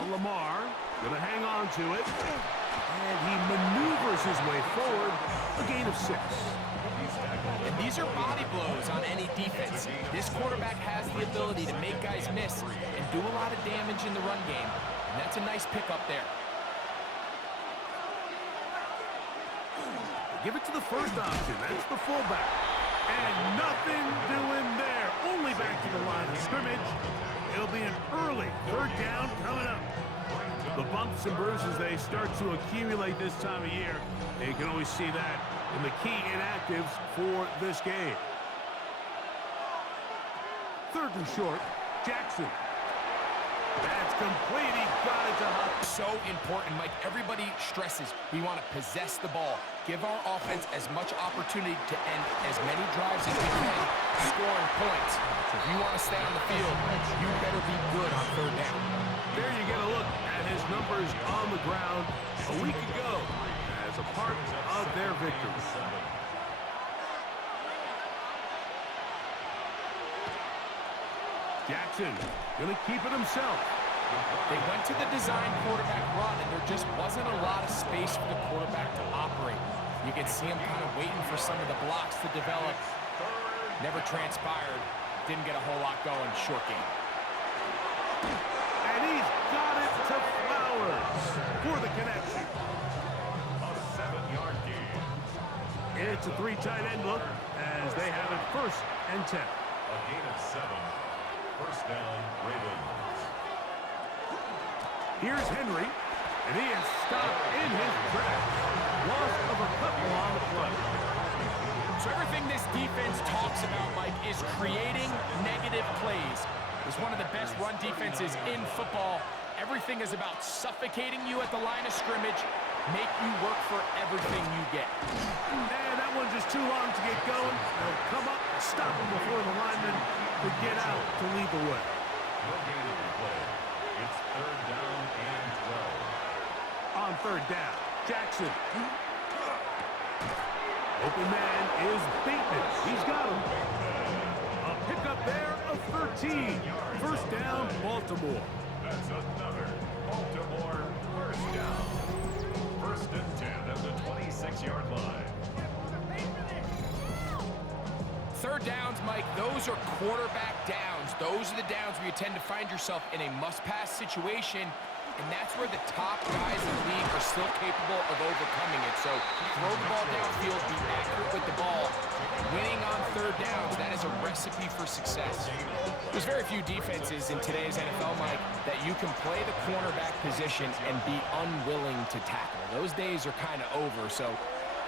Now Lamar going to hang on to it. And he maneuvers his way forward. A gain of 6. And these are body blows on any defense. This quarterback has the ability to make guys miss and do a lot of damage in the run game. And that's a nice pickup there. Give it to the first option. That's the fullback. And nothing doing there. Only back to the line of scrimmage. It'll be an early 3rd down coming up. The bumps and bruises, they start to accumulate this time of year. And you can always see that in the key inactives for this game. 3rd and short, Jackson. That's complete. He got it to Huck. So important, Mike. Everybody stresses we want to possess the ball. Give our offense as much opportunity to end as many drives as we can, scoring points. So if you want to stay on the field, you better be good on 3rd down. There you get a look at his numbers on the ground a week ago as a part of their victory. Jackson going to keep it himself. They went to the design quarterback run, and there just wasn't a lot of space for the quarterback to operate. You can see him kind of waiting for some of the blocks to develop. Never transpired. Didn't get a whole lot going. Short game. And he's got it to Flowers for the connection. A 7-yard gain. It's a 3 tight end look as they have it 1st and 10. A gain of 7. 1st down, Ravens. Here's Henry, and he is stopped in his tracks. Loss of a couple on the play. So everything this defense talks about, Mike, is creating negative plays. It's one of the best run defenses in football. Everything is about suffocating you at the line of scrimmage, make you work for everything you get. And that one's just too long to get going. They'll come up, stop him before the lineman could get out to lead the way. No gain of the play. It's 3rd down and 12. On 3rd down, Jackson. Open man is Bateman. He's got him. A pickup there of 13. 1st down, Baltimore. That's another Baltimore 1st down. 1st and 10 at the 26-yard line. 3rd downs, Mike, those are quarterback downs. Those are the downs where you tend to find yourself in a must-pass situation, and that's where the top guys in the league are still capable of overcoming it. So throw the ball downfield, be accurate with the ball. Winning on 3rd downs, that is a recipe for success. There's very few defenses in today's NFL, Mike, that you can play the cornerback position and be unwilling to tackle. Those days are kind of over, so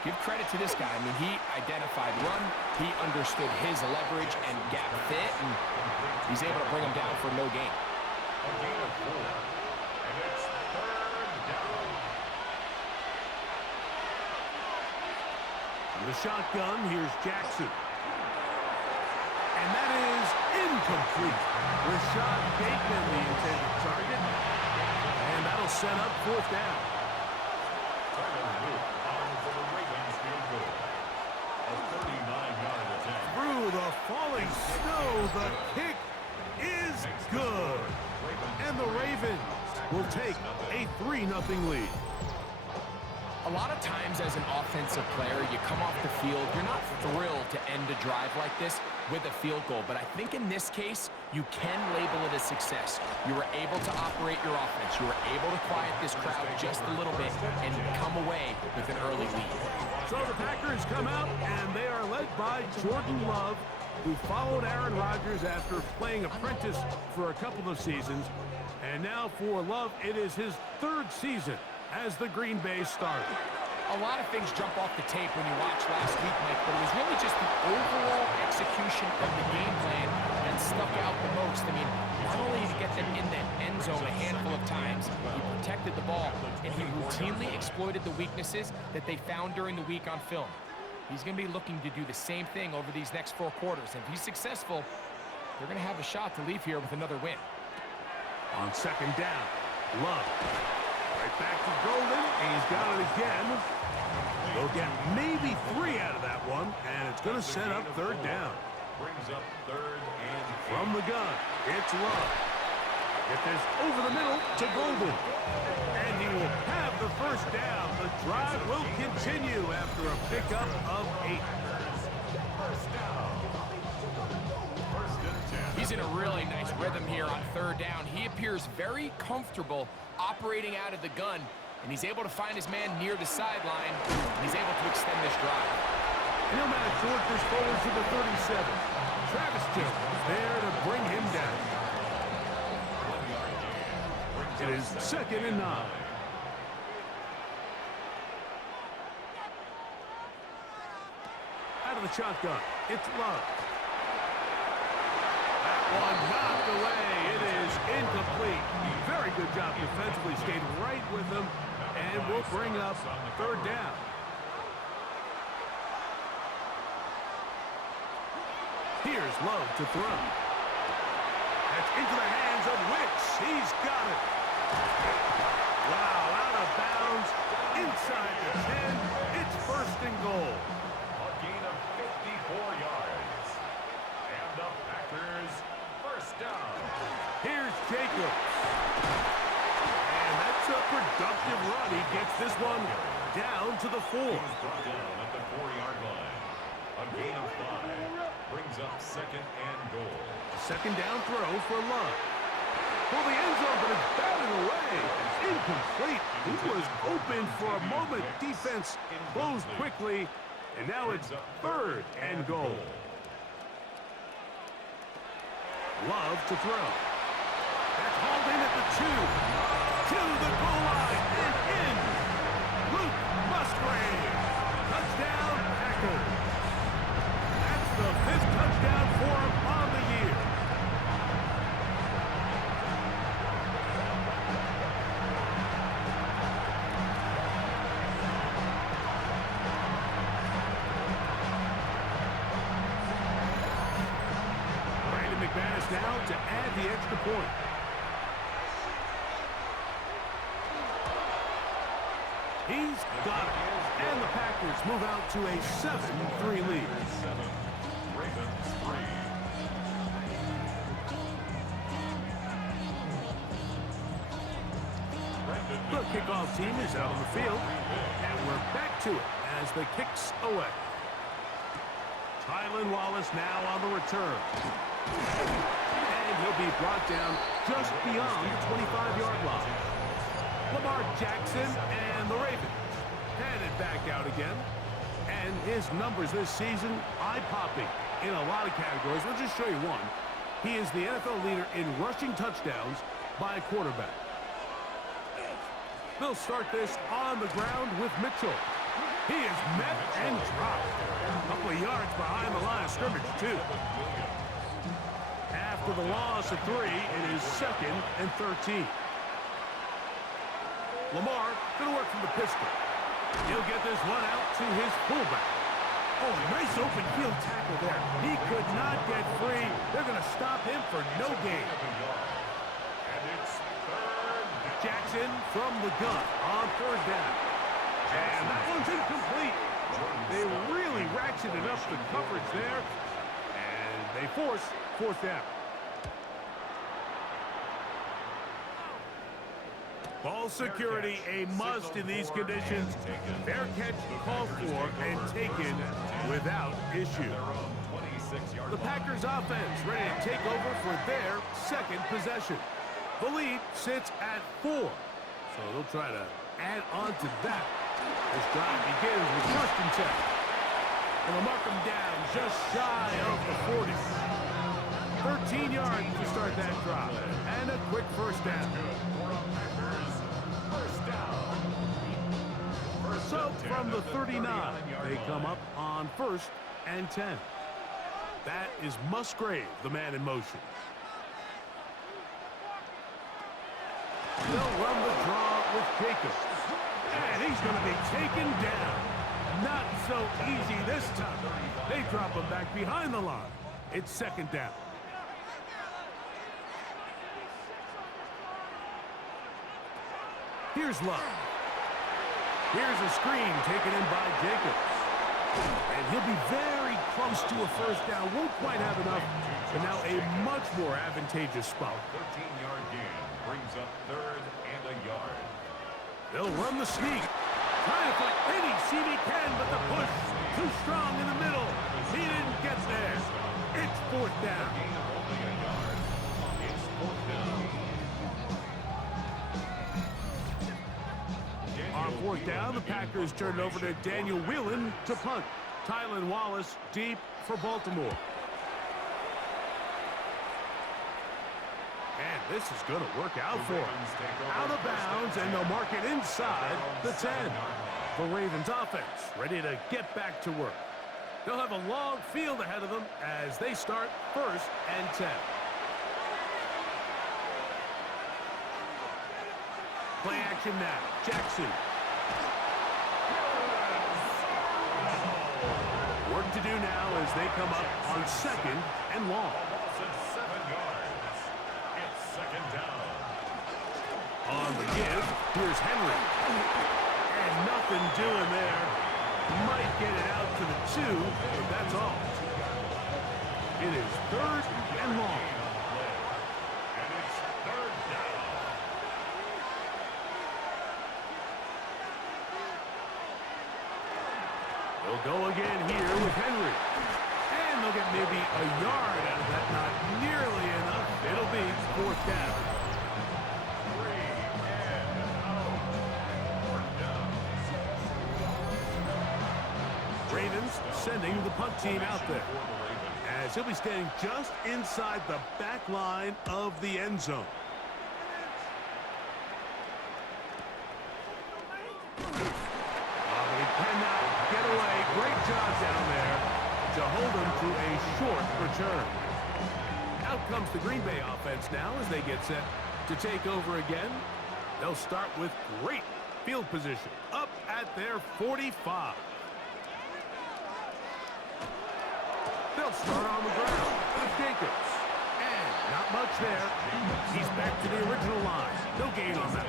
give credit to this guy. I mean, he identified run, he understood his leverage and gap fit, and he's able to bring him down for no gain. A gain of 4. And it's 3rd down. From the shotgun, here's Jackson. And that is incomplete. Rashad Bateman, the intended target. And that'll set up 4th down. Through the falling snow, the kick is good. And the Ravens will take a 3-0 lead. A lot of times as an offensive player, you come off the field, you're not thrilled to end a drive like this with a field goal. But I think in this case, you can label it a success. You were able to operate your offense. You were able to quiet this crowd just a little bit and come away with an early lead. So the Packers come out, and they are led by Jordan Love, who followed Aaron Rodgers after playing apprentice for a couple of seasons. And now for Love, it is his 3rd season as the Green Bay starter. A lot of things jump off the tape when you watch last week, Mike, but it was really just the overall execution of the game plan that stuck out the most. I mean, not only did he get them in that end zone a handful of times, he protected the ball, and he routinely exploited the weaknesses that they found during the week on film. He's going to be looking to do the same thing over these next 4 quarters. And if he's successful, they're going to have a shot to leave here with another win. On 2nd down, Love. Right back to Golden, and he's got it again. They'll get maybe 3 out of that one, and it's going to set up 3rd down. Brings up 3rd and 8. From the gun, it's Love. Get this over the middle to Golden. And he will have the first down. The drive will continue after a pickup of 8. First down. First and 10. He's in a really nice rhythm here on third down. He appears very comfortable operating out of the gun, and he's able to find his man near the sideline, and he's able to extend this drive. And he'll manage to work this forward to the 37. Travis Jones there to bring him down. It is 2nd and 9. Out of the shotgun, it's Love. That one knocked away. It is incomplete. Very good job defensively. Stayed right with him, and will bring up third down. Here's Love to throw. That's into the hands of Wicks. He's got it. Wow, out of bounds, inside the 10. It's 1st and goal. A gain of 54 yards. And the Packers first down. Here's Jacobs. And that's a productive run. He gets this one down to the 4. Brought down at the 4-yard line. A gain of 5 brings up 2nd and goal. 2nd down throw for Love. For the end zone, but it's batted away. Incomplete. He was open for a moment. Defense closed quickly, and now it's 3rd and goal. Love to throw. That's hauled in at the 2. To the goal line and in. Luke Musgrave. Touchdown, Packers. That's the 5th touchdown for him on the year. Brandon McManus now to add the extra point. He's got it. And the Packers move out to a 7-3 lead. 7. Ravens 3. The kickoff team is out on the field, and we're back to it as the kicks away. Tylan Wallace now on the return. And he'll be brought down just beyond the 25-yard line. Lamar Jackson and the Ravens headed back out again. And his numbers this season, eye-popping in a lot of categories. We'll just show you one. He is the NFL leader in rushing touchdowns by a quarterback. They'll start this on the ground with Mitchell. He is met and dropped. A couple of yards behind the line of scrimmage, too. After the loss of 3, it is 2nd and 13. Lamar going to work from the pistol. He'll get this one out to his fullback. Oh, nice open field tackle there. He could not get free. They're going to stop him for no gain. And it's 3rd down. Jackson from the gun on 3rd down. And that one's incomplete. They really ratcheted up the coverage there. And they force 4th down. Ball security, a must in these conditions. Fair catch called for and taken without issue. The Packers offense ready to take over for their 2nd possession. The lead sits at 4, so they'll try to add on to that. This drive begins with 1st and 10. And they'll mark them down just shy of the 40. 13 yards to start that drive. And a quick 1st down. So from the 39, they come up on 1st and 10. That is Musgrave, the man in motion. They'll run the draw with Jacobs. And he's going to be taken down. Not so easy this time. They drop him back behind the line. It's 2nd down. Here's Love. Here's a screen taken in by Jacobs. And he'll be very close to a first down. Won't quite have enough, but now a much more advantageous spot. 13-yard gain brings up 3rd and a yard. They'll run the sneak. Trying to find any seam he can, but the push too strong in the middle. He didn't get there. It's 4th down. Gain of only a yard. It's 4th down. On 4th down, the Packers turned over to Daniel Whelan to punt. Tylan Wallace deep for Baltimore. And this is going to work out for him. Out of bounds, and they'll mark it inside the 10. The Ravens offense ready to get back to work. They'll have a long field ahead of them as they start 1st and 10. Play action now. Jackson. Work to do now as they come up on 2nd and long. Loss of 7 yards. It's 2nd down. On the give, here's Henry. And nothing doing there. Might get it out to the 2, but that's all. It is 3rd and long. And it's 3rd down. They'll go again here with Henry. And they'll get maybe a yard out of that. Not nearly enough. It'll be 4th down. 3 and out. 4th down. Ravens sending the punt team out there, as he'll be standing just inside the back line of the end zone. But he cannot get away. Great job down there to hold him to a short return. Out comes the Green Bay offense now as they get set to take over again. They'll start with great field position up at their 45. They'll start on the ground with Jacobs. And not much there. He's back to the original line. No gain on that.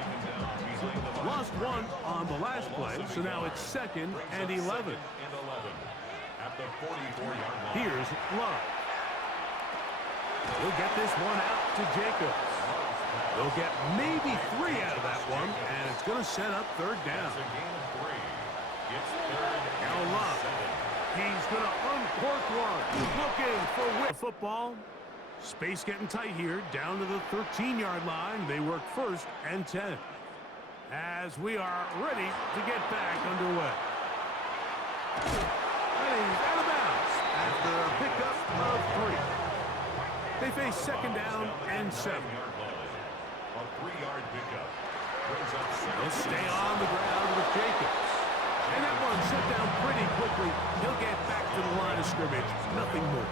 Lost 1 on the last play, so now it's 2nd and 11. At the 44-yard line. Here's Love. He'll get this one out to Jacobs. They'll get maybe 3 out of that one, and it's going to set up 3rd down. It's a gain of 3. It's 3rd Now and Love. 7. He's going to uncork one. Looking for football. Space getting tight here. Down to the 13-yard line. They work 1st and 10. As we are ready to get back underway. And he's out of bounds after a pickup of 3. They face 2nd down and 7. A 3-yard pickup. Brings up 7. They'll stay on the ground with Jacobs. And that one shut down pretty quickly. He'll get back to the line of scrimmage. Nothing more.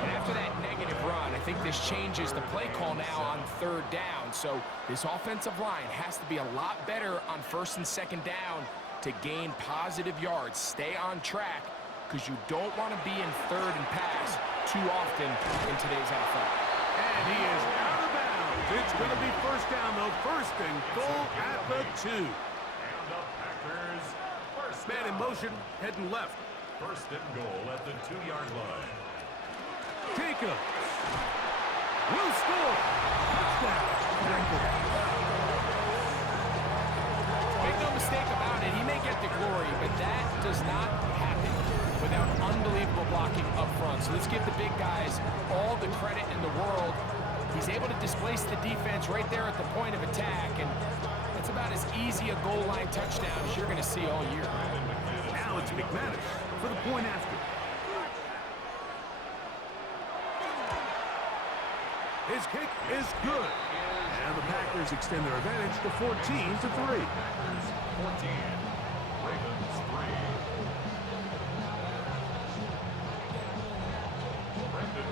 And after that negative run, I think this changes the play call now on 3rd down. So this offensive line has to be a lot better on 1st and 2nd down to gain positive yards. Stay on track because you don't want to be in 3rd and pass too often in today's NFL. And he is out of bounds. It's going to be 1st down, though. 1st and goal at the 2. And the Packers, 1st Man in down. motion, heading left. 1st and goal at the 2-yard line. Jacobs will score. Touchdown. Make no mistake about it, he may get the glory, but that does not happen without unbelievable blocking up front. So let's give the big guys all the credit in the world. He's able to displace the defense right there at the point of attack, and that's about as easy a goal line touchdown as you're going to see all year. Now it's McManus for the point after. His kick is good. And the Packers extend their advantage to 14-3. 14. Ravens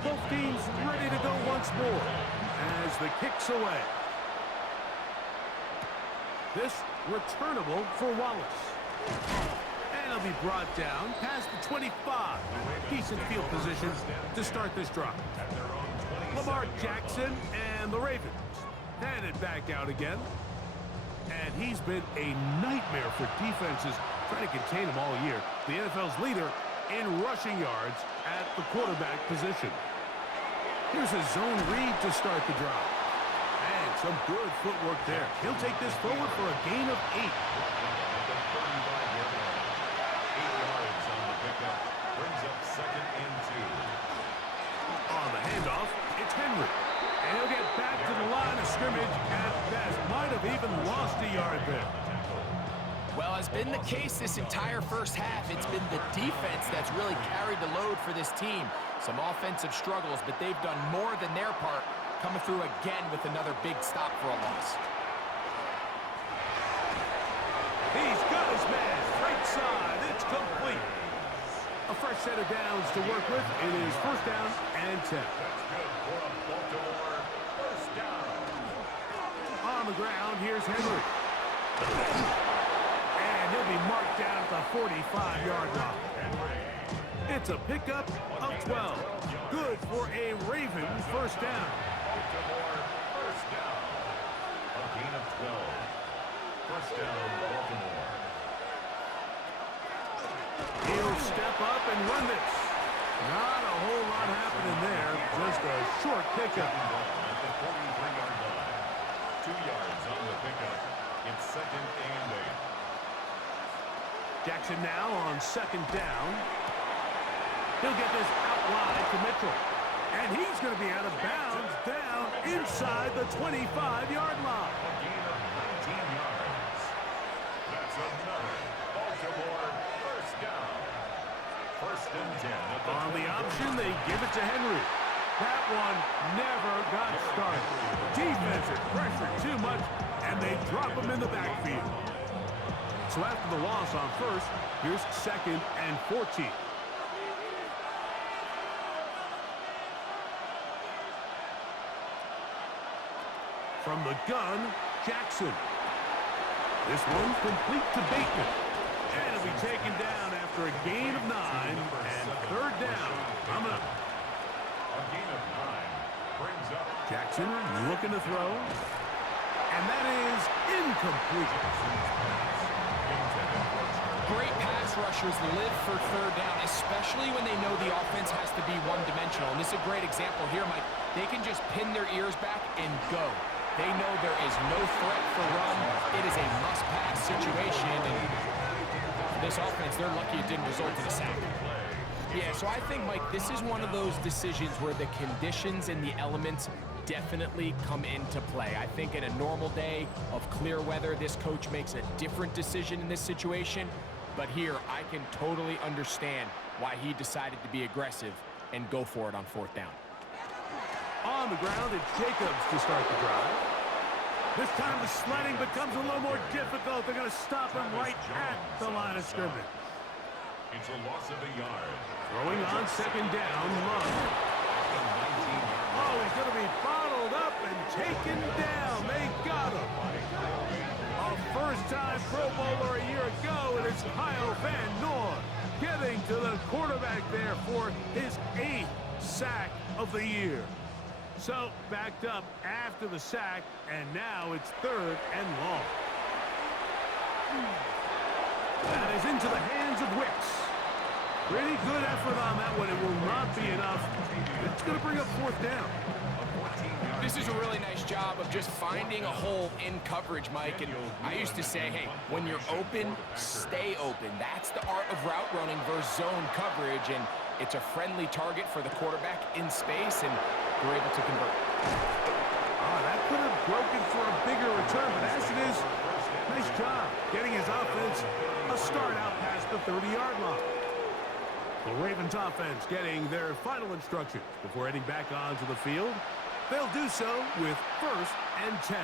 3. Both teams ready to go once more as the kick's away. This returnable for Wallace. And it'll be brought down past the 25. Decent field position to start this drive. At their own 20. Lamar Jackson and the Ravens headed back out again. And he's been a nightmare for defenses trying to contain him all year. The NFL's leader in rushing yards at the quarterback position. Here's a zone read to start the drive. And some good footwork there. He'll take this forward for a gain of 8. At the 35-yard line. 8 yards on the pickup. Brings up 2nd and 2. On the handoff, it's Henry. And he'll get back to the line of scrimmage at best. Might have even lost a yard there. Well, has been the case this entire first half. It's been the defense that's really carried the load for this team. Some offensive struggles, but they've done more than their part, coming through again with another big stop for a loss. He's got his man. Right side. It's complete. A fresh set of downs to work with. It is 1st down and 10. That's good for a Baltimore 1st down. On the ground, here's Henry. And he'll be marked down at the 45-yard line. It's a pickup of 12. Good for a Ravens 1st down. Baltimore 1st down. A gain of 12. 1st down, Baltimore. He'll step up and run this. Not a whole lot happening there. Just a short pickup. At the 43-yard line. 2 yards on the pickup. It's 2nd and 8. Jackson now on 2nd down. He'll get this out wide to Mitchell. And he's going to be out of bounds down inside the 25-yard line. A gain of 19 yards. That's another Baltimore 1st down. 1st and 10 at the On the option, they give it to Henry. That one never got started. Defensive pressure too much, and they drop him in the backfield. So after the loss on 1st, here's 2nd and 14. From the gun, Jackson. This one complete to Bateman. And it'll be taken down after a gain of 9 and 3rd down. Coming up. A gain of 9 brings up Jackson looking to throw. And that is incomplete. Great pass rushers live for 3rd down, especially when they know the offense has to be one-dimensional. And this is a great example here, Mike. They can just pin their ears back and go. They know there is no threat for run. It is a must-pass situation. And for this offense, they're lucky it didn't result in a sack. Yeah, so I think, Mike, this is one of those decisions where the conditions and the elements definitely come into play. I think in a normal day of clear weather, this coach makes a different decision in this situation. But here, I can totally understand why he decided to be aggressive and go for it on 4th down. On the ground, it's Jacobs to start the drive. This time the sledding becomes a little more difficult. They're going to stop him right at the line of scrimmage. It's a loss of a yard. Throwing on 2nd down, Love. Oh, he's going to be bottled up and taken down. They got him. A first-time Pro Bowler a year ago, and it's Kyle Van Noy getting to the quarterback there for his 8th sack of the year. So, backed up after the sack, and now it's 3rd and long. That is into the hands of Wicks. Pretty good effort on that one. It will not be enough. It's going to bring up 4th down. This is a really nice job of just finding a hole in coverage, Mike. And I used to say, hey, when you're open, stay open. That's the art of route running versus zone coverage. And it's a friendly target for the quarterback in space, and we're able to convert. That could have broken for a bigger return, but as it is, nice job getting his offense a start out past the 30-yard line. The Ravens offense getting their final instructions before heading back onto the field. They'll do so with 1st and 10.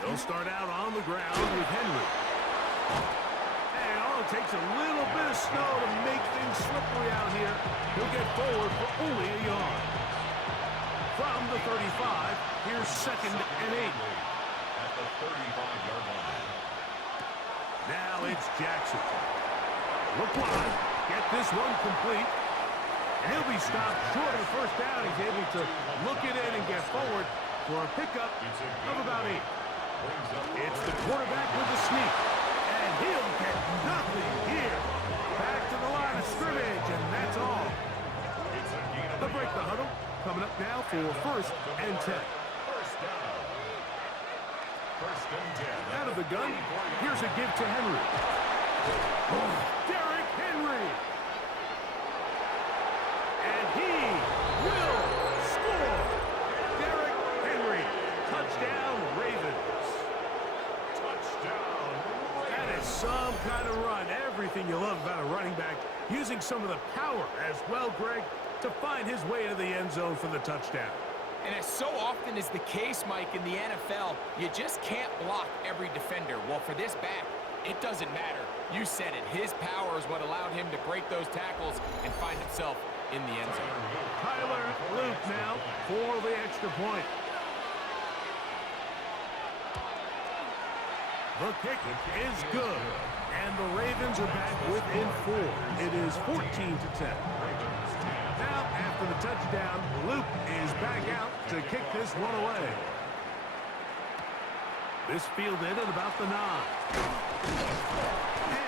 They'll start out on the ground with Henry. And all it takes a little bit of snow to make things slippery out here. He'll get forward for only a yard. From the 35, here's 2nd and 8. At the 35-yard line. Now it's Jackson. Look wide. Get this one complete. And he'll be stopped short of 1st down. He's able to look it in and get forward for a pickup of about 8. It's the quarterback with the sneak. And he'll get nothing here. Back the line of scrimmage, and that's all. It's a gain of They'll break the huddle. Coming up now for 1st and 10. first down. First and 10. Out of the gun, here's a give to Henry. Oh, Derrick Henry. And he will score. Derrick Henry. Touchdown, Ravens. Touchdown. That is some kind of run. Everything you love about a running back. Using some of the power as well, Greg, to find his way to the end zone for the touchdown. And as so often is the case, Mike, in the NFL, you just can't block every defender. Well, for this back, it doesn't matter. You said it. His power is what allowed him to break those tackles and find himself in the end zone. Tyler Luke now for the extra point. The kick is good. And the Ravens are back within 4. It is 14-10. Now, after the touchdown, Luke is back out to kick this one away. This fielded at about the 9.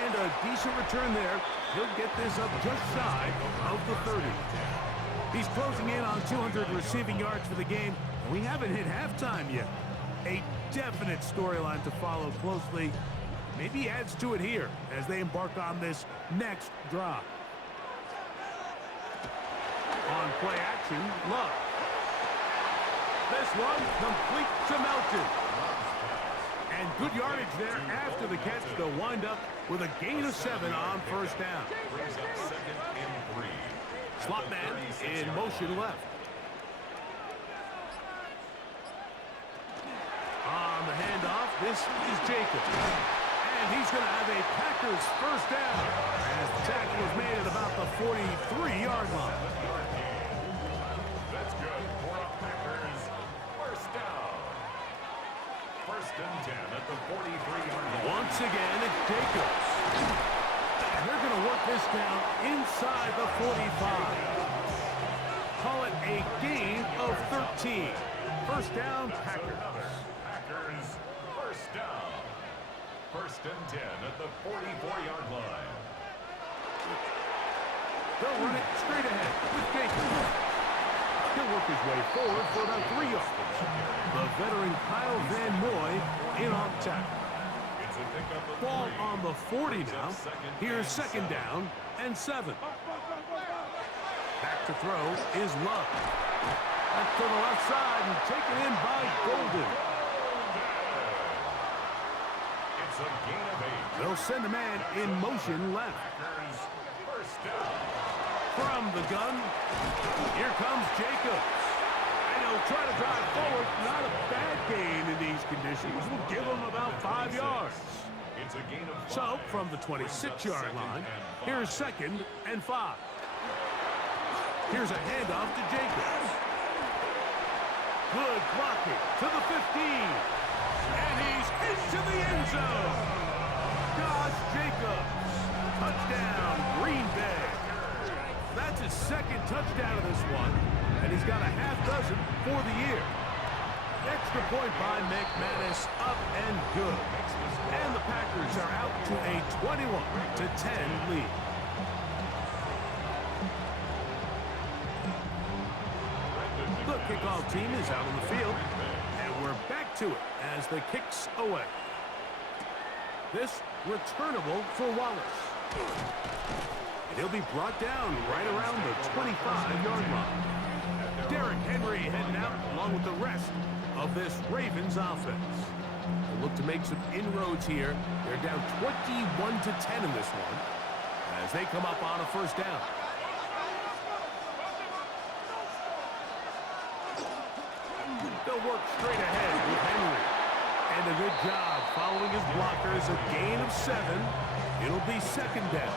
And a decent return there. He'll get this up just shy of the 30. He's closing in on 200 receiving yards for the game. We haven't hit halftime yet. A definite storyline to follow closely. Maybe adds to it here as they embark on this next drive. On play action, Love. This one complete to Melton. And good yardage there after the catch. They'll wind up with a gain of 7 on first down. Brings up 2nd and 3. Slot man in motion left. On the handoff, this is Jacob. And he's going to have a Packers first down as the tackle was made at about the 43-yard line. That's good for a Packers first down. First and 10 at the 43-yard line. Once again, it's Jacobs. And they're going to work this down inside the 45. Call it a gain of 13. First down, Packers. Packers first down. First and 10 at the 44-yard line. They'll run it straight ahead with Jacobs. He'll work his way forward for about 3 yards. The veteran Kyle Van Noy in on tackle. It's a pickup of Ball 3. on the 40 now. Here's second down and 7. Back to throw is Love. That's to the left side and taken in by Golden. It's a gain of 8. They'll send a man in motion left. Packers first down. From the gun, here comes Jacobs. And he'll try to drive forward. Not a bad gain in these conditions. We'll give him about 5 yards. It's a gain of 5. So, from the 26-yard line, here's second and 5. Here's a handoff to Jacobs. Good blocking to the 15. And he's into the end zone. Josh Jacobs. Touchdown, Green Bay. That's his second touchdown of this one. And he's got a half dozen for the year. Extra point by McManus, up and good. And the Packers are out to a 21-10 lead. The kickoff team is out on the field, and we're back to it as the kicks away. This returnable for Wallace. And he'll be brought down right around the 25-yard line. Derrick Henry heading out along with the rest of this Ravens offense. They'll look to make some inroads here. They're down 21-10 in this one as they come up on a first down. They'll work straight ahead with Henry. And a good job following his blockers. A gain of 7. It'll be second down.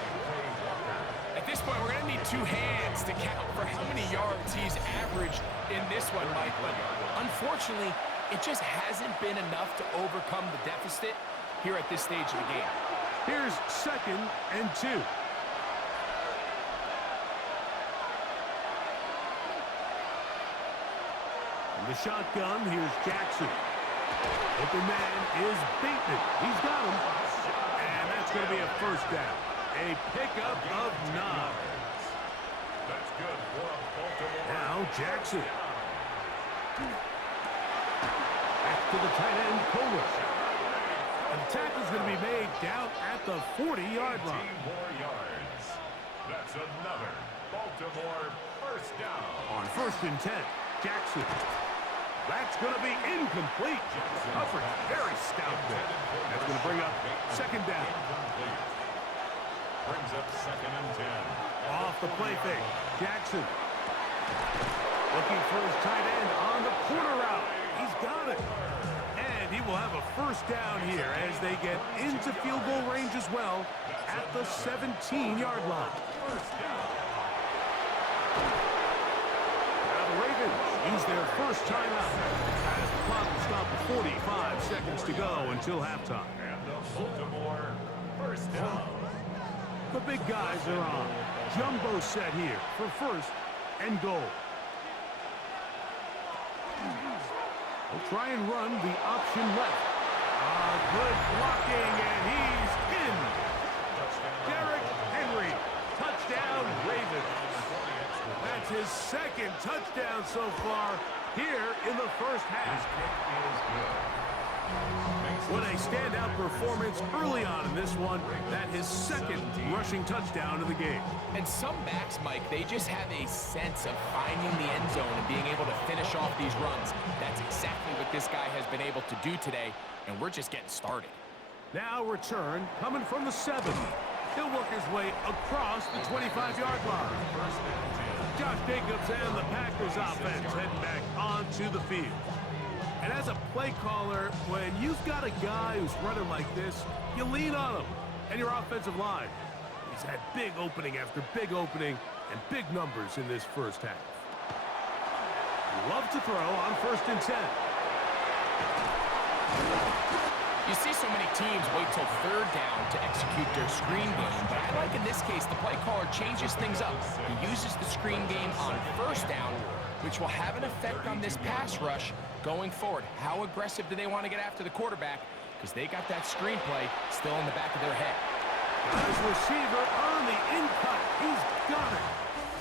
At this point, we're going to need 2 hands to count for how many yards he's averaged in this one, Mike. But unfortunately, it just hasn't been enough to overcome the deficit here at this stage of the game. Here's second and 2. In the shotgun, here's Jackson. Open man is Bateman. He's got him. And that's going to be a first down. A pickup of 9. That's good for a Baltimore. Now Jackson. Back to the tight end, Kohler. And the tackle's going to be made down at the 40-yard line. 18 more yards. That's another Baltimore first down. On 1st and 10, Jackson. That's going to be incomplete. Coverage very stout there. That's going to bring up 2nd down. Incomplete. Brings up 2nd and 10. Off the play fake, Jackson. Looking for his tight end on the corner route. He's got it. And he will have a 1st down here as they get into field goal range as well at the 17-yard line. First down. Now the Ravens use their 1st timeout as the clock will stop at 45 seconds to go until halftime. And the Baltimore first down. The big guys are on. Jumbo set here for 1st and goal. They'll try and run the option left. Good blocking, and he's in. Derrick Henry, touchdown Ravens. That's his 2nd touchdown so far here in the 1st half. What a standout performance early on in this one. That his 2nd rushing touchdown of the game. And some backs, Mike, they just have a sense of finding the end zone and being able to finish off these runs. That's exactly what this guy has been able to do today, and we're just getting started. Now return coming from the 7. He'll work his way across the 25-yard line. Josh Jacobs and the Packers offense heading back onto the field. And as a play caller, when you've got a guy who's running like this, you lean on him and your offensive line. He's had big opening after big opening and big numbers in this 1st half. Love to throw on 1st and 10. You see so many teams wait till 3rd down to execute their screen game, but I like in this case the play caller changes things up. He uses the screen game on 1st down, which will have an effect on this pass rush going forward. How aggressive do they want to get after the quarterback? Because they got that screen play still in the back of their head. His receiver on the in-cut. He's got it.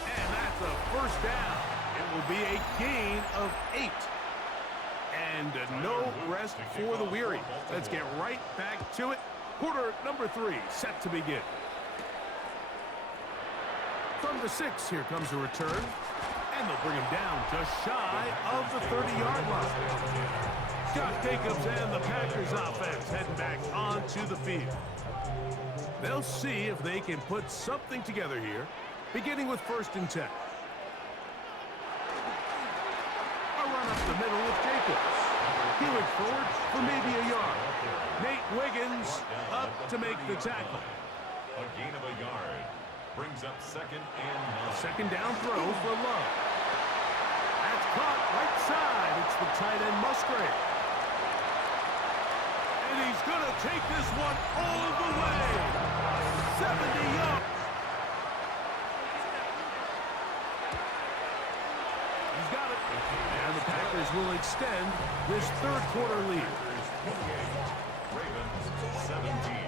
And that's a 1st down. It will be a gain of 8. And no rest for the weary. Let's get right back to it. Quarter number 3 set to begin. From the 6, here comes a return. And they'll bring him down just shy of the 30-yard line. Josh Jacobs and the Packers offense heading back onto the field. They'll see if they can put something together here, beginning with 1st and 10. A run up the middle with Jacobs. Hewitt forward for maybe a yard. Nate Wiggins up to make the tackle. A gain of a yard. Brings up 2nd and 9. 2nd down throw for Love. That's caught right side. It's the tight end Musgrave. And he's going to take this one all the way. 70 yards. He's got it. And the Packers will extend this 3rd quarter lead. Ravens 17.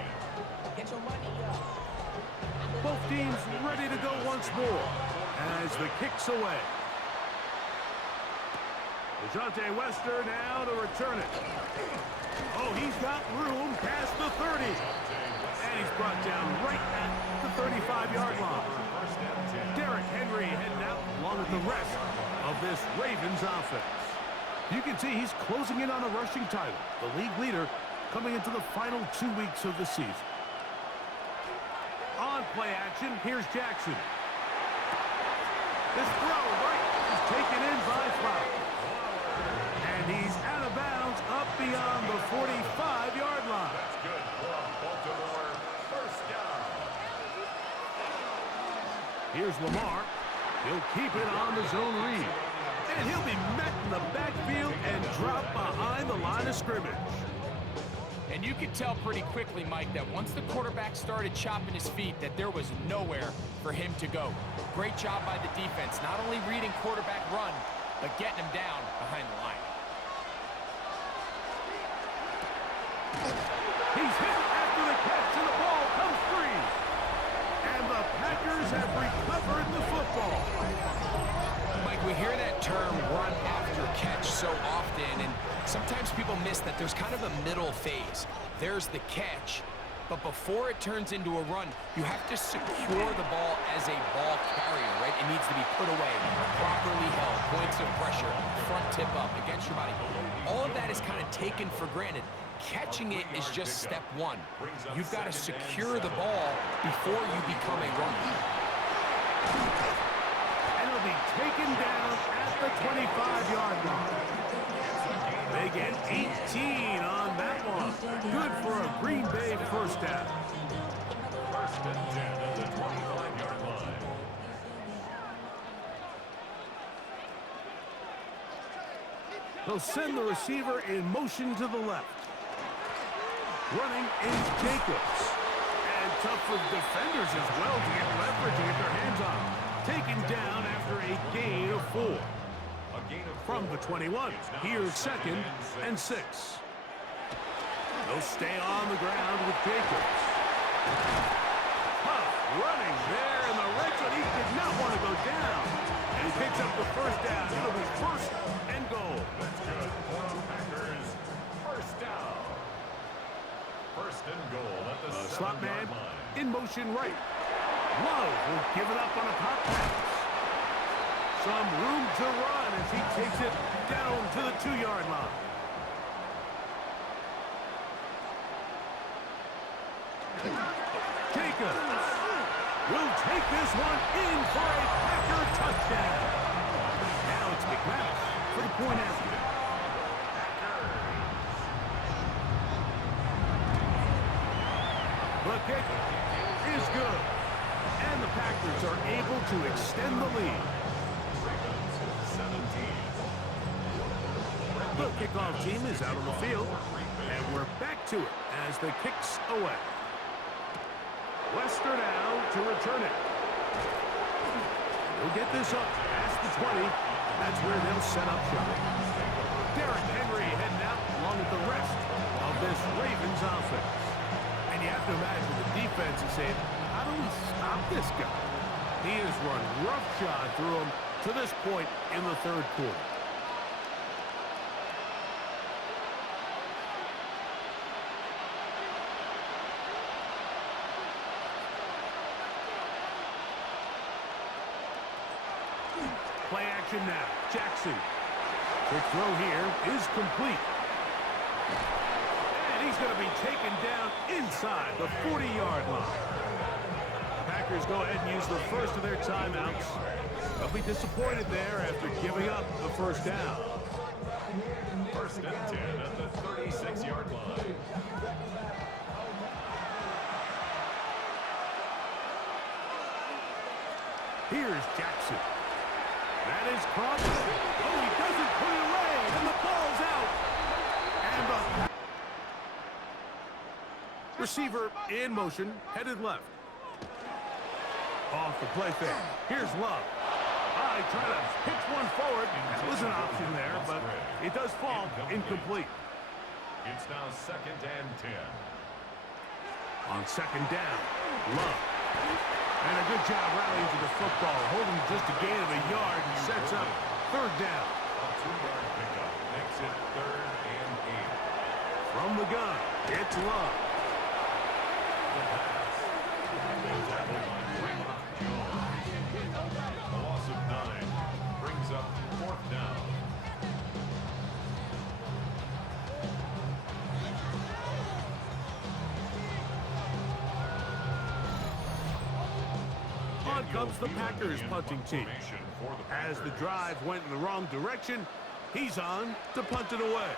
Both teams ready to go once more as the kick's away. DeJounte Wester now to return it. Oh, he's got room past the 30. And he's brought down right at the 35-yard line. Derrick Henry heading out along with the rest of this Ravens offense. You can see he's closing in on a rushing title. The league leader coming into the final 2 weeks of the season. On play action, here's Jackson. This throw right is taken in by Flowers. And he's out of bounds up beyond the 45-yard line. That's good for Baltimore. First down. Here's Lamar. He'll keep it on the zone read. And he'll be met in the backfield and dropped behind the line of scrimmage. And you could tell pretty quickly, Mike, that once the quarterback started chopping his feet, that there was nowhere for him to go. Great job by the defense, not only reading quarterback run, but getting him down behind the line. He's hit after the catch, and the ball comes free. the Packers have recovered the football. Mike, we hear that term run after catch so often, and sometimes people miss that there's kind of a middle phase. There's the catch, but before it turns into a run, you have to secure the ball as a ball carrier, right? It needs to be put away, properly held, points of pressure, front tip up against your body. All of that is kind of taken for granted. Catching it is just step one. You've got to secure the ball before you become a runner. And it'll be taken down at the 25-yard line. They get 18 on that one. Good for a Green Bay first down. First and 10 at the 25-yard line. They'll send the receiver in motion to the left. Running is Jacobs. And tough for defenders as well to get leverage and get their hands on. Taken down after a gain of 4. From the 21, here's second and 6. They'll stay on the ground with Jacobs. Tough running there in the red zone. He did not want to go down. And he picks up the first down. It'll be first and goal. That's good for the Packers. First down. First and goal at the Slot man 7-yard line. in motion right. Love will give it up on a pop pass. Some room to run as he takes it down to the 2-yard line. Jacobs will take this one in for a Packer touchdown. Now it's McManus for the point after. The kick is good. And the Packers are able to extend the lead. 17. The kickoff team is out on the field, and we're back to it as the kick's away. Lester now to return it. He'll get this up past the 20. That's where they'll set up shop. Derrick Henry heading out along with the rest of this Ravens offense. And you have to imagine the defense is saying, how do we stop this guy? He has run roughshod through him to this point in the third quarter. Play action now. Jackson. Quick throw here is complete. And he's going to be taken down inside the 40-yard line. Packers go ahead and use the first of their timeouts. They'll be disappointed there after giving up the first down. First and 10 at the 36-yard line. Here's Jackson. That is caught. Oh, he doesn't put it away, and the ball's out. And the receiver in motion, headed left. Off the play fake. Here's Love. I try to pitch one forward. That was an option there, but it does fall incomplete. It's now second and 10. On second down, Love. And a good job rallying to the football, holding just a gain of a yard and sets up third down. A 2-yard pickup makes it third and 8. From the gun, it's Love. The pass. Being tackled by Draymond Jones. A loss of 9 brings up fourth down. On comes the Packers punting team. As the drive went in the wrong direction, he's on to punt it away.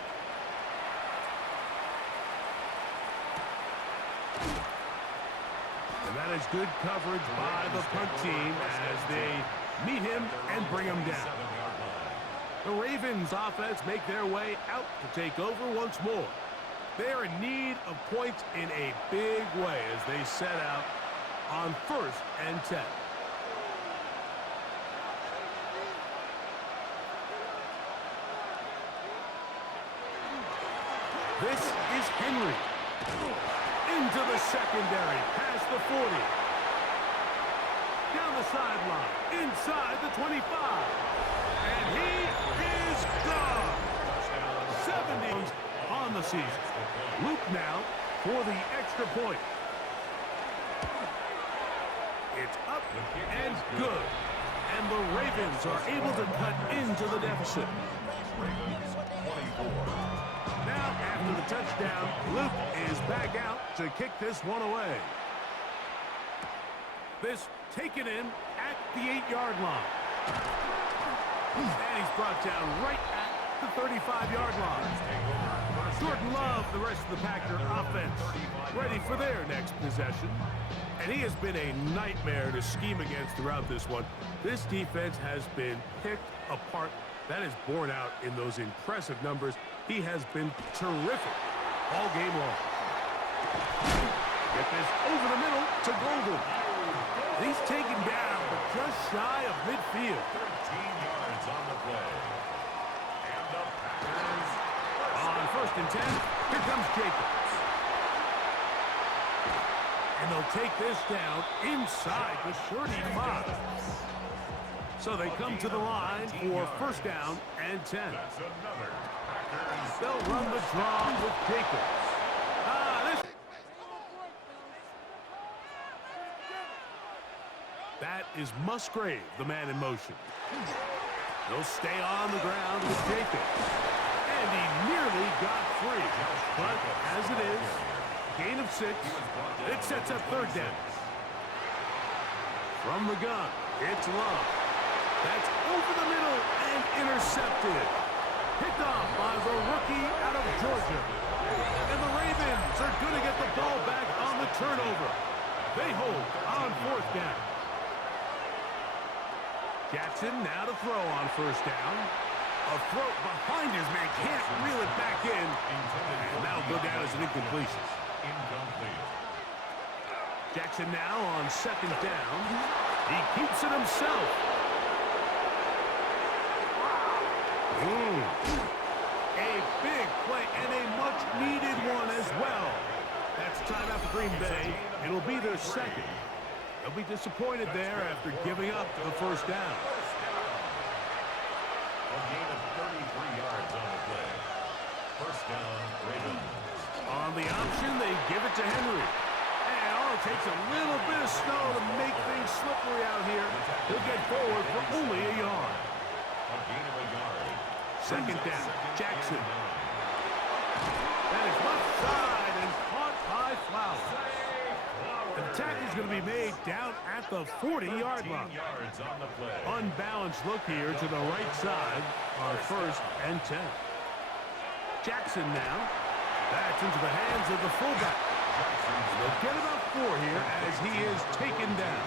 And that is good coverage by the punt team as they meet him and bring him down. The Ravens offense make their way out to take over once more. They are in need of points in a big way as they set out on first and 10. This is Henry. Into the secondary, past the 40. down the sideline, inside the 25. And he is gone. 70 on the season. Luke now for the extra point. It's up and good. And the Ravens are able to cut into the deficit. Now, after the touchdown, Luke is back out to kick this one away. This taken in at the 8-yard line. And he's brought down right at the 35-yard line. Jordan Love, the rest of the Packer offense, ready for their next possession. And he has been a nightmare to scheme against throughout this one. This defense has been picked apart. That is borne out in those impressive numbers. He has been terrific all game long. Get this over the middle to Golden. He's taken down, but just shy of midfield. 13 yards on the play. And the Packers on 1st and 10, here comes Jacobs. And they'll take this down inside the 35. So they come to the line for 1st down and 10. That's another Packers. They'll run the draw with Jacobs. That is Musgrave, the man in motion. He'll stay on the ground with Jacobs. And he nearly got free. But as it is, gain of 6. It sets up 3rd down. From the gun, it's Love. That's over the middle and intercepted. Picked off by the rookie out of Georgia. And the Ravens are going to get the ball back on the turnover. They hold on 4th down. Jackson now to throw on 1st down. A throw behind his man, can't reel it back in. And that'll go down as an incompletion. Incomplete. Jackson now on 2nd down. He keeps it himself. A big play and a much-needed one as well. That's timeout for Green Bay. It'll be their 2nd. They'll be disappointed there after giving up the 1st down. A gain of 33 yards on the play. 1st down, Ravens. On the option, they give it to Henry. And it takes a little bit of snow to make things slippery out here. He'll get forward for only a yard. A gain of a yard. 2nd down, Jackson. That is left side and caught by Flowers. The tackle is going to be made down at the 40-yard line. Yards on the play. Unbalanced look here to the right side on 1st and 10. Jackson now. That's into the hands of the fullback. They'll get about 4 here as he is taken down.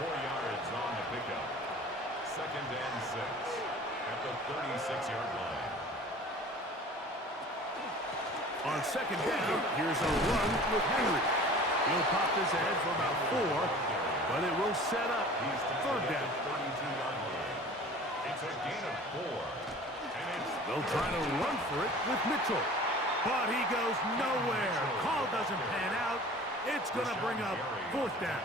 4 yards on the pickup. 2nd and 6 at the 36-yard line. On 2nd down, here's a run with Henry. He'll pop this ahead for about 4, but it will set up 3rd down. 32-yard line. It's a gain of 4. And They'll try to run for it with Mitchell. But he goes nowhere. Call doesn't pan out. It's going to bring up 4th down.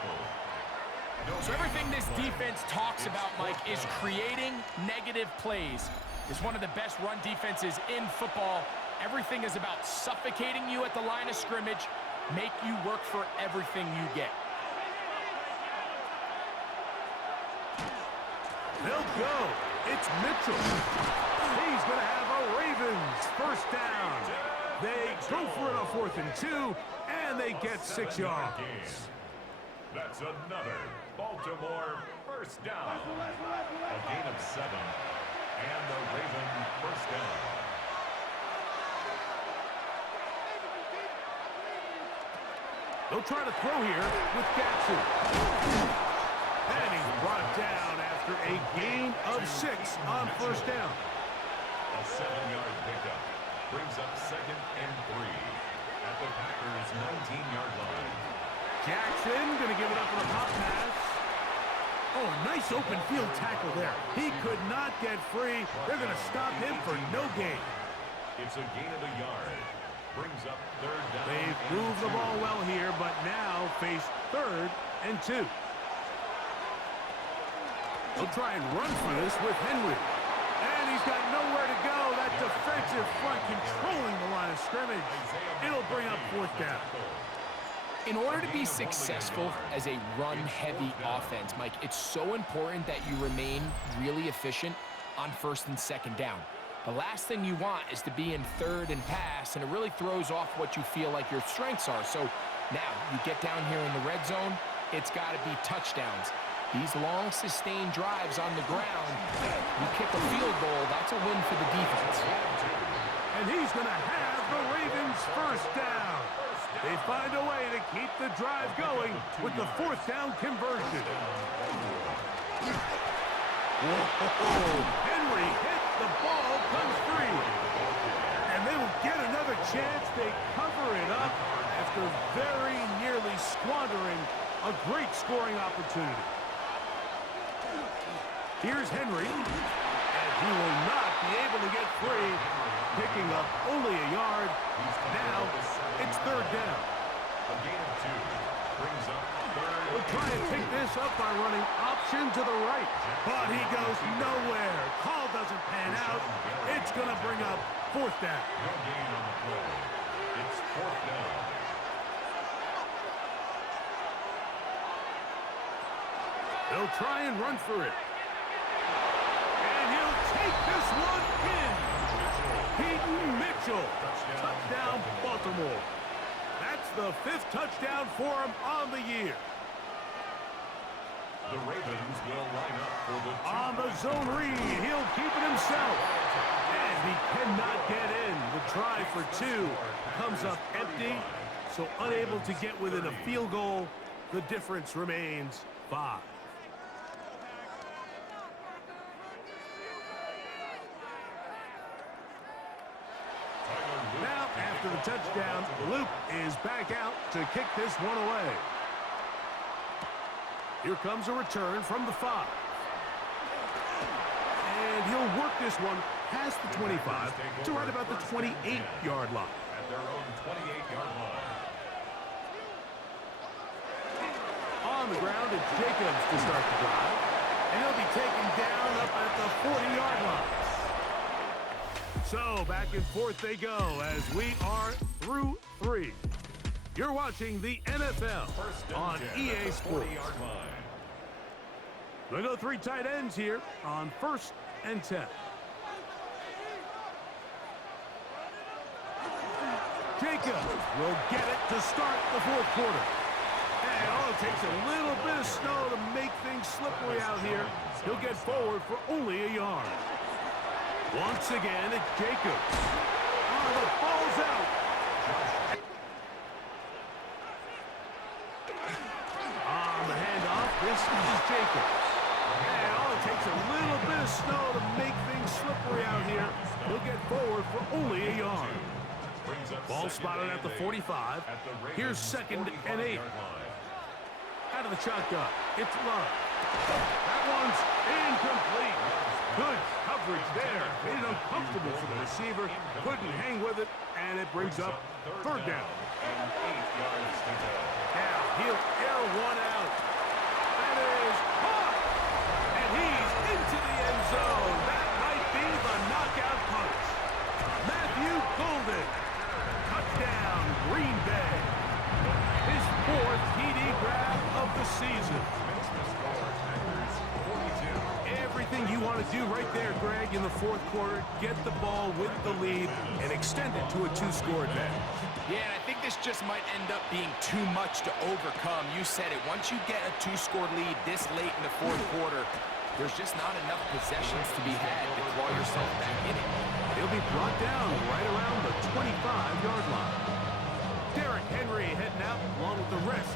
So everything this defense talks about, Mike, is creating negative plays. It's one of the best run defenses in football. Everything is about suffocating you at the line of scrimmage, make you work for everything you get. They'll go. It's Mitchell. He's going to have a Ravens 1st down. They go for it on 4th and 2, and they get 6 yards. that's another Baltimore 1st down. A gain of 7. And the Raven 1st down. They'll try to throw here with Jackson. And he's brought down after a gain of 6 on 1st down. A 7-yard pickup brings up 2nd and 3 at the Packers' 19-yard line. Jackson going to give it up on a pop pass. Oh, nice open field tackle there. He could not get free. They're going to stop him for no gain. It's a gain of a yard. Brings up 3rd down. They've moved the ball well here, but now face 3rd and 2. He'll try and run for this with Henry. And he's got nowhere to go. That defensive front controlling the line of scrimmage. It'll bring up fourth down. In order to be successful as a run-heavy offense, Mike, it's so important that you remain really efficient on first and second down. The last thing you want is to be in third and pass, and it really throws off what you feel like your strengths are. So now you get down here in the red zone, it's got to be touchdowns. These long, sustained drives on the ground, you kick a field goal, that's a win for the defense. And he's going to have the Ravens first down. They find a way to keep the drive going with the fourth down conversion. Whoa. Henry hit, the ball comes free. And they will get another chance. They cover it up after very nearly squandering a great scoring opportunity. Here's Henry, and he will not be able to get free, picking up only a yard. Now it's third down. A gain of 2 brings up third. We'll try and pick this up by running option to the right, but he goes nowhere. Call doesn't pan out. It's going to bring up fourth down. No gain on the play. It's fourth down. They'll try and run for it. And he'll take this one in. Peyton Mitchell. Touchdown, Baltimore. That's the 5th touchdown for him on the year. The Ravens will line up for the On the zone read, he'll keep it himself. And he cannot get in. The try for 2 comes up empty, so unable to get within a field goal. The difference remains 5. Now, after the touchdown, Luke is back out to kick this one away. Here comes a return from the 5. And he'll work this one past the 25 to right about the 28-yard line. at their own 28-yard line. On the ground, it's Jacobs to start the drive. And he'll be taken down up at the 40-yard line. So back and forth they go as we are through 3. You're watching the NFL on EA Sports. We'll go 3 tight ends here on 1st and 10. Jacobs will get it to start the 4th quarter. And all it takes a little bit of snow to make things slippery out here. He'll get forward for only a yard. Once again, it's Jacobs. Oh, the ball's out. On the handoff, this is Jacobs. And all it takes a little bit of snow to make things slippery out here. He'll get forward for only a yard. Ball spotted at the 45. Here's 2nd and 8. Out of the shotgun, it's Love. That one's incomplete. Good coverage there. Made it uncomfortable for the receiver. Couldn't hang with it, and it brings up 3rd down. Now he'll air one out. That is caught. And he's into the end zone. That might be the knockout punch. Matthew Golden. Touchdown, Green Bay. His 4th TD grab of the season. Everything you want to do right there, Greg, in the 4th quarter, get the ball with the lead and extend it to a 2-score advantage. Yeah, and I think this just might end up being too much to overcome. You said it. Once you get a 2-score lead this late in the 4th quarter, there's just not enough possessions to be had to claw yourself back in it. He'll be brought down right around the 25-yard line. Derrick Henry heading out along with the rest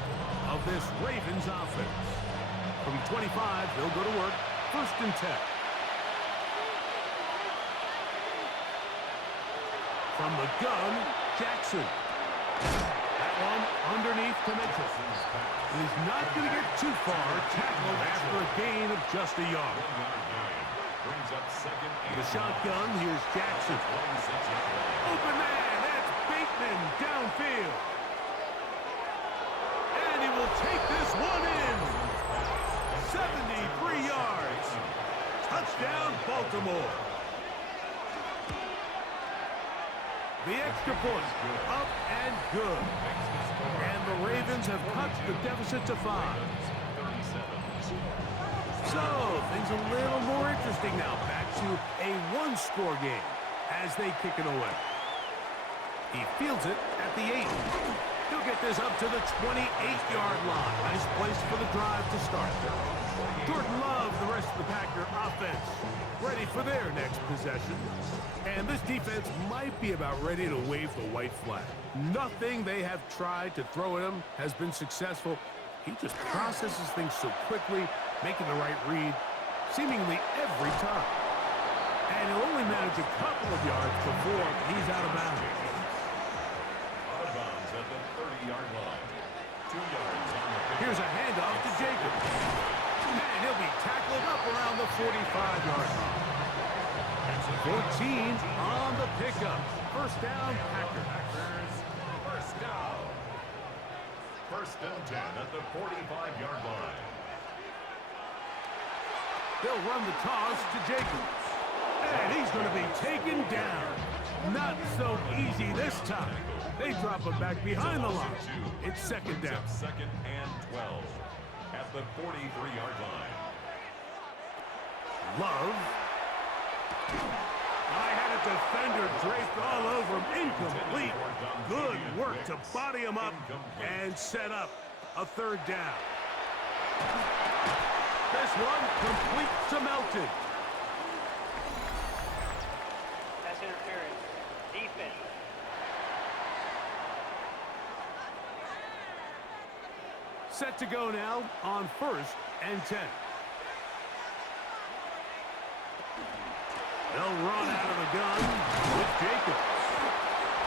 of this Ravens offense. From 25, they'll go to work. 1st and 10. From the gun, Jackson. That one underneath to Mitchell. He's not going to get too far, tackled after a gain of just a yard. The shotgun, here's Jackson. Open man, that's Bateman downfield. And he will take this one in. 73 yards. Touchdown, Baltimore. The extra point, up and good. And the Ravens have cut the deficit to 5. So, things a little more interesting now. Back to a one-score game as they kick it away. He fields it at the 8. He'll get this up to the 28-yard line. Nice place for the drive to start. Jordan Love, the rest of the Packer offense, ready for their next possession. And this defense might be about ready to wave the white flag. Nothing they have tried to throw at him has been successful. He just processes things so quickly, making the right read, seemingly every time. And he'll only manage a couple of yards before he's out of bounds. Out of bounds at the 30-yard line. 2 yards on the pick. Here's a handoff to Jacobs. And he'll be tackled up around the 45-yard line. 14 on the pickup. First down, Packers. First down. First and 10 at the 45-yard line. They'll run the toss to Jacobs. And he's going to be taken down. Not so easy this time. They drop him back behind the line. It's second down. Second and 12 at the 43-yard line. Love. I had a defender draped all over him. Incomplete. Good work to body him up and set up a third down. This one complete to Melton. Pass interference. Defense. Set to go now on first and 10. They'll run out of the gun with Jacobs.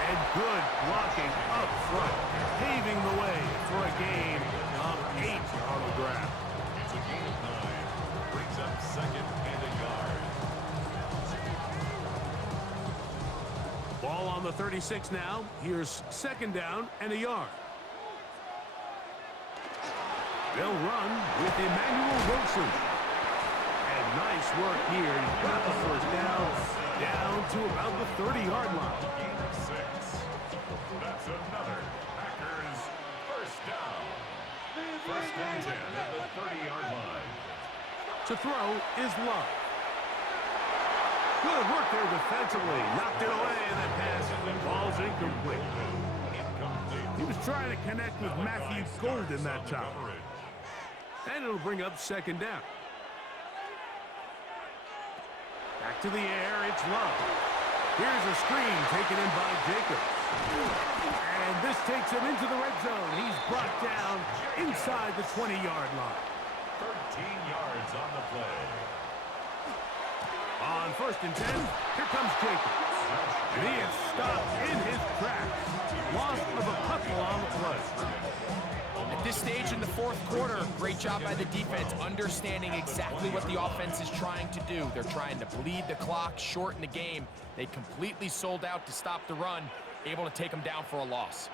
And good blocking up front, paving the way for a gain of 8 on the ground. It's a gain of 9. Brings up second and a yard. Ball on the 36 now. Here's second down and a yard. They'll run with Emmanuel Wilson. And nice work here. He's got the first down to about the 30-yard line. Gain of 6. That's another Packers first down. First and 10 at the 30-yard line. To throw is Love. Good work there defensively. Knocked it away, and that pass ball's incomplete. He was trying to connect with Matthew Golden that time. And it'll bring up second down. Back to the air, it's Love. Here's a screen taken in by Jacobs. And this takes him into the red zone. He's brought down inside the 20-yard line. 13 yards on the play. On first and 10, here comes Jacobs. And he is stopped in his tracks. Loss of a couple on the play. At this stage in the fourth quarter, great job by the defense, understanding exactly what the offense is trying to do. They're trying to bleed the clock, shorten the game. They completely sold out to stop the run, able to take them down for a loss.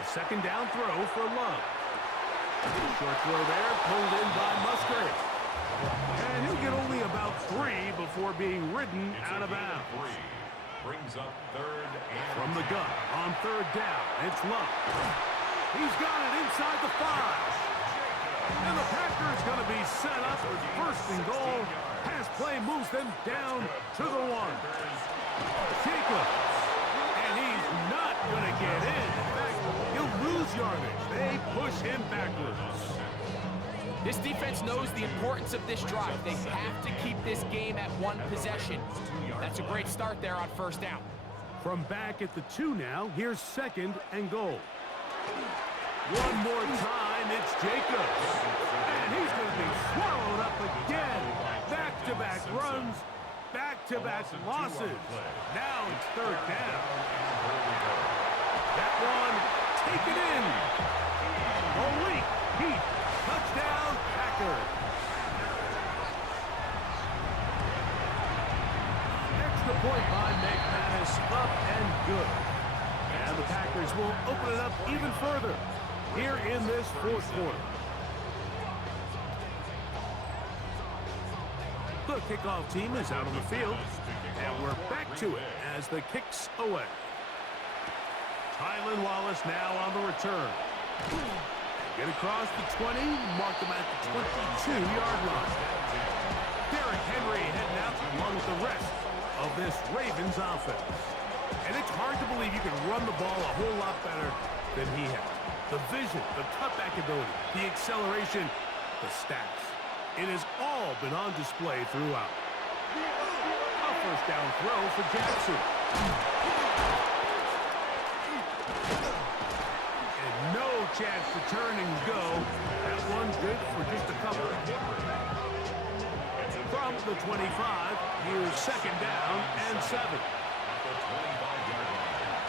A second down throw for Love. Short throw there, pulled in by Musgrave. And he'll get only about 3 before being ridden out of bounds. 3. Brings up third and From the gun on third down, it's Love. He's got it inside the 5. And the Packers going to be set up with first and goal. Pass play moves them down to the 1. Jacobs. And he's not going to get in. In fact, he'll lose yardage. They push him backwards. This defense knows the importance of this drive. They have to keep this game at 1 possession. That's a great start there on first down. From back at the 2 now, here's second and goal. One more time, it's Jacobs. And he's going to be swallowed up again. Back-to-back runs, back-to-back losses. Now it's third down. That one, take it in. Malik Heath, touchdown, Packers. Extra point by McManus, up and good. And the Packers will open it up even further here in this fourth quarter. The kickoff team is out on the field, and we're back to it as the kick's away. Tylan Wallace now on the return. Get across the 20, mark them at the 22-yard line. Derrick Henry heading out along with the rest of this Ravens offense. And it's hard to believe you can run the ball a whole lot better than he has. The vision, the cutback ability, the acceleration, the stats. It has all been on display throughout. A first down throw for Jackson. And no chance to turn and go. That one good for just a couple. From the 25, here's second down and 7.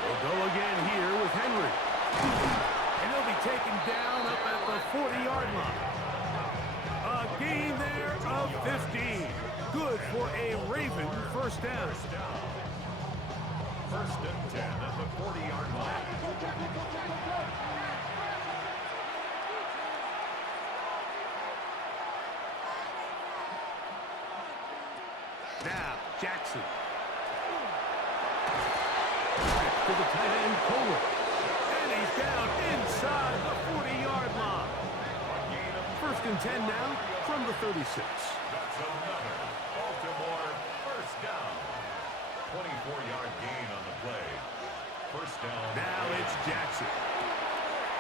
They'll go again here with Henry. And he'll be taken down up at the 40-yard line. A gain there of 15. Good for a Raven first down. First and 10 at the 40-yard line. Now, Jackson. Back to the tight end, Kohler. And he's down inside the 40-yard line. First and 10 now from the 36. That's another Baltimore first down. 24-yard gain on the play. First down. Now it's Jackson.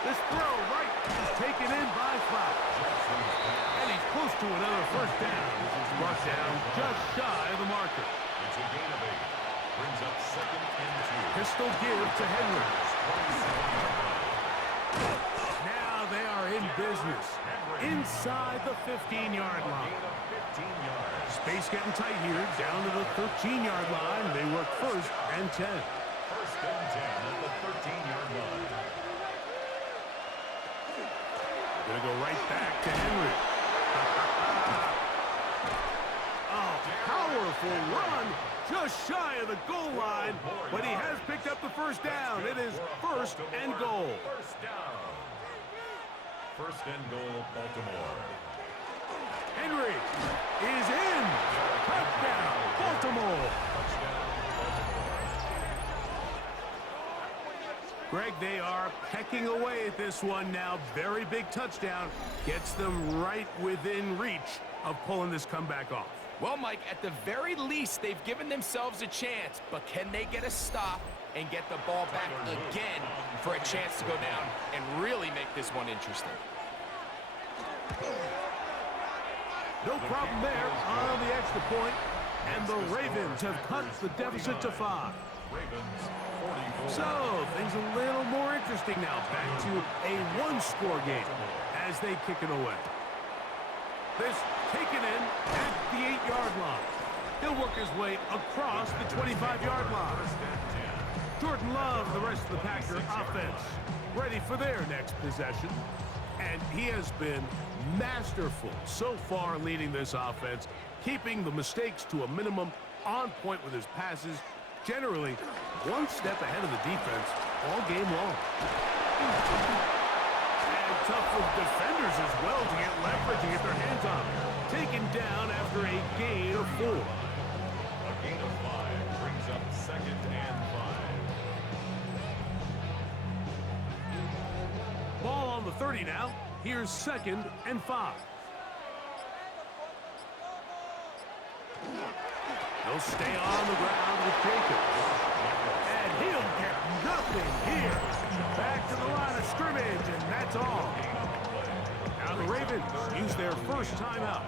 This throw right is taken in by Flowers. And he's close to another first down. This is brought down just shy of the marker. It's a gain of 8. Brings up second and 2. Pistol give to Henry. Now they are in business. Inside the 15-yard line. Space getting tight here. Down to the 13-yard line. They work first and 10. First and 10 at the 13-yard line. Gonna go right back to Henry. Oh, powerful run. Just shy of the goal line. But he has picked up the first down. It is first and goal. First down. First and goal, Baltimore. Henry is in. Touchdown, Baltimore. Greg, they are pecking away at this one now. Very big touchdown. Gets them right within reach of pulling this comeback off. Well, Mike, at the very least, they've given themselves a chance, but can they get a stop and get the ball back again for a chance to go down and really make this one interesting? No problem there on the extra point, and the Ravens have cut the deficit to 5. So, things a little more interesting now. Back to a one-score game as they kick it away. This taken in at the 8-yard line. He'll work his way across the 25-yard line. Jordan Love, the rest of the Packer offense, ready for their next possession. And he has been masterful so far leading this offense, keeping the mistakes to a minimum, on point with his passes, generally one step ahead of the defense all game long. And tough with defenders as well to get leverage and get their hands on him. Taken down after a gain of 4. A gain of 5 brings up second and 5. Ball on the 30 now. Here's second and 5. He'll stay on the ground with Jacobs. And he'll get nothing here. Back to the line of scrimmage, and that's all. Now the Ravens use their first timeout.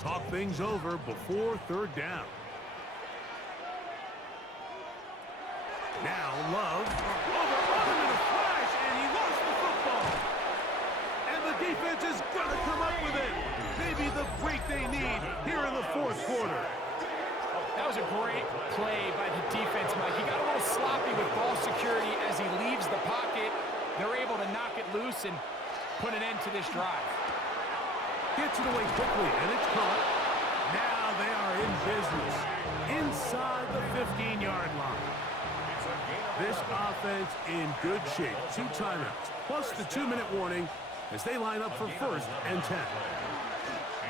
Talk things over before third down. Now Love overrun him in a flash, and he lost the football. And the defense is going to come up with it. Maybe the break they need here in the fourth quarter. That was a great play by the defense, Mike. He got a little sloppy with ball security as he leaves the pocket. They're able to knock it loose and put an end to this drive. Gets it away quickly, and it's caught. Now they are in business inside the 15-yard line. This offense in good shape. 2 timeouts, plus the 2-minute warning as they line up for first and 10.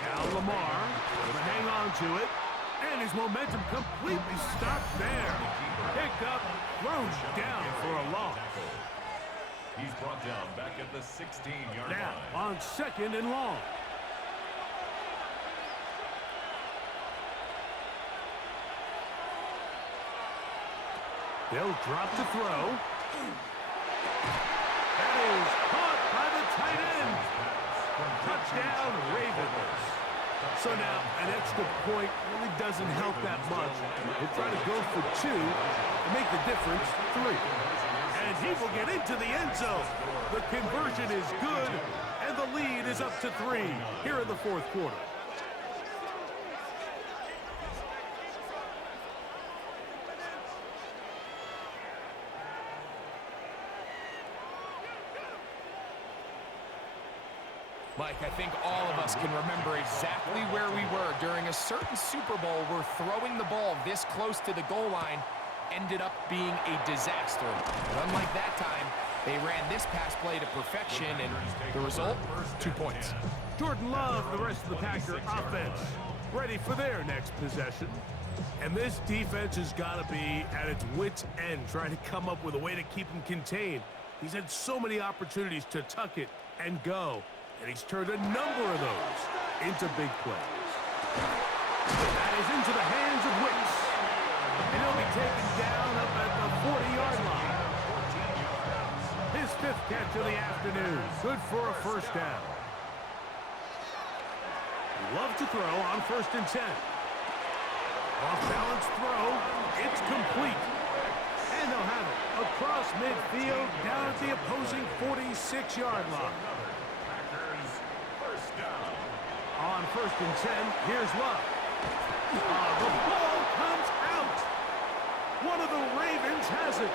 Now Lamar with a hang on to it. And his momentum completely stopped there. Picked up, thrown down for a loss. He's brought down back at the 16-yard line. Now on 2nd and long. They'll drop to throw. That is caught by the tight end. Touchdown, Ravens. So now an extra point really doesn't help that much. We'll try to go for 2 and make the difference 3. And he will get into the end zone. The conversion is good, and the lead is up to 3 here in the 4th quarter. Mike, I think all of us can remember exactly where we were during a certain Super Bowl where throwing the ball this close to the goal line ended up being a disaster. But unlike that time, they ran this pass play to perfection, and the result, 2 points. Jordan Love, the rest of the Packer offense, ready for their next possession. And this defense has got to be at its wits' end, trying to come up with a way to keep him contained. He's had so many opportunities to tuck it and go. And he's turned a number of those into big plays. That is into the hands of Wicks. And he'll be taken down up at the 40-yard line. His 5th catch of the afternoon. Good for a first down. Love to throw on 1st and 10. Off-balance throw. It's complete. And they'll have it across midfield down at the opposing 46-yard line. On 1st and 10, here's Love. The ball comes out. One of the Ravens has it.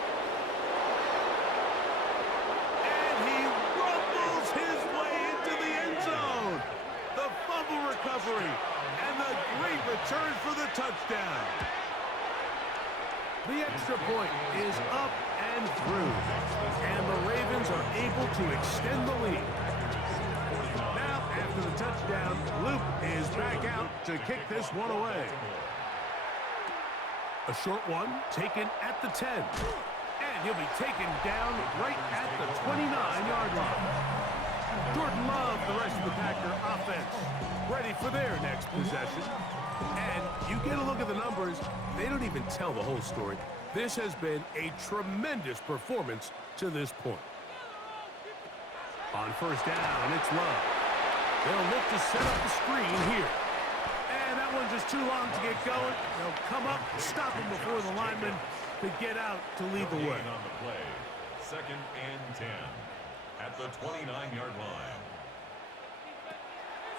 And he rumbles his way into the end zone. The fumble recovery and the great return for the touchdown. The extra point is up and through. And the Ravens are able to extend the lead. After the touchdown, Luke is back out to kick this one away. A short one taken at the 10. And he'll be taken down right at the 29-yard line. Jordan Love, the rest of the Packer offense, ready for their next possession. And you get a look at the numbers, they don't even tell the whole story. This has been a tremendous performance to this point. On 1st down, it's Love. They'll look to set up the screen here. And that one's just too long to get going. They'll come up, stop him before the lineman could get out to lead the way. On the play, 2nd and 10 at the 29-yard line.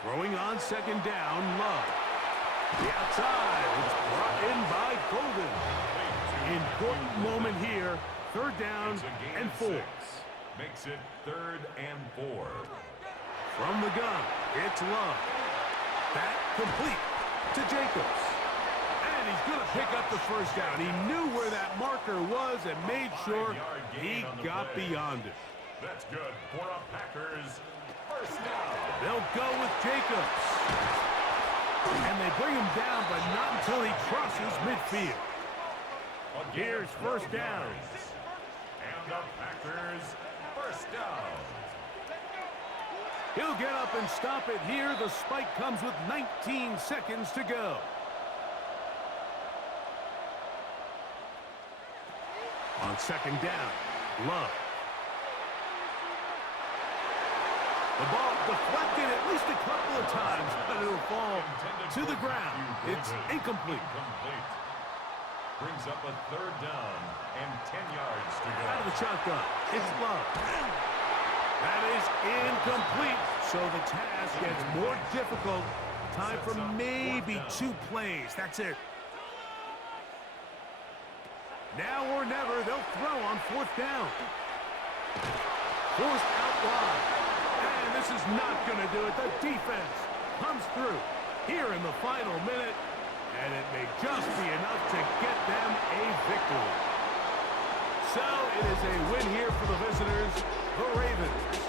Throwing on 2nd down, Love. The outside, it's brought in by Golden. Important moment here, 3rd down and 4. Makes it 3rd and 4. From the gun, it's Love. That complete to Jacobs. And he's going to pick up the first down. He knew where that marker was and made sure he got beyond it. That's good for a Packers first down. They'll go with Jacobs. And they bring him down, but not until he crosses midfield. Here's 1st down. And the Packers first down. He'll get up and stop it here. The spike comes with 19 seconds to go. On 2nd down, Love. The ball deflected at least a couple of times, but it'll fall to the ground. It's incomplete. Brings up a 3rd down and 10 yards to go. Out of the shotgun, it's Love. That is incomplete, so the task gets more difficult. Time for maybe 2 plays. That's it. Now or never, they'll throw on 4th down. Forced out wide. And this is not going to do it. The defense comes through here in the final minute, and it may just be enough to get them a victory. So it is a win here for the visitors, the Ravens.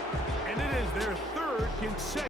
And it is their 3rd consecutive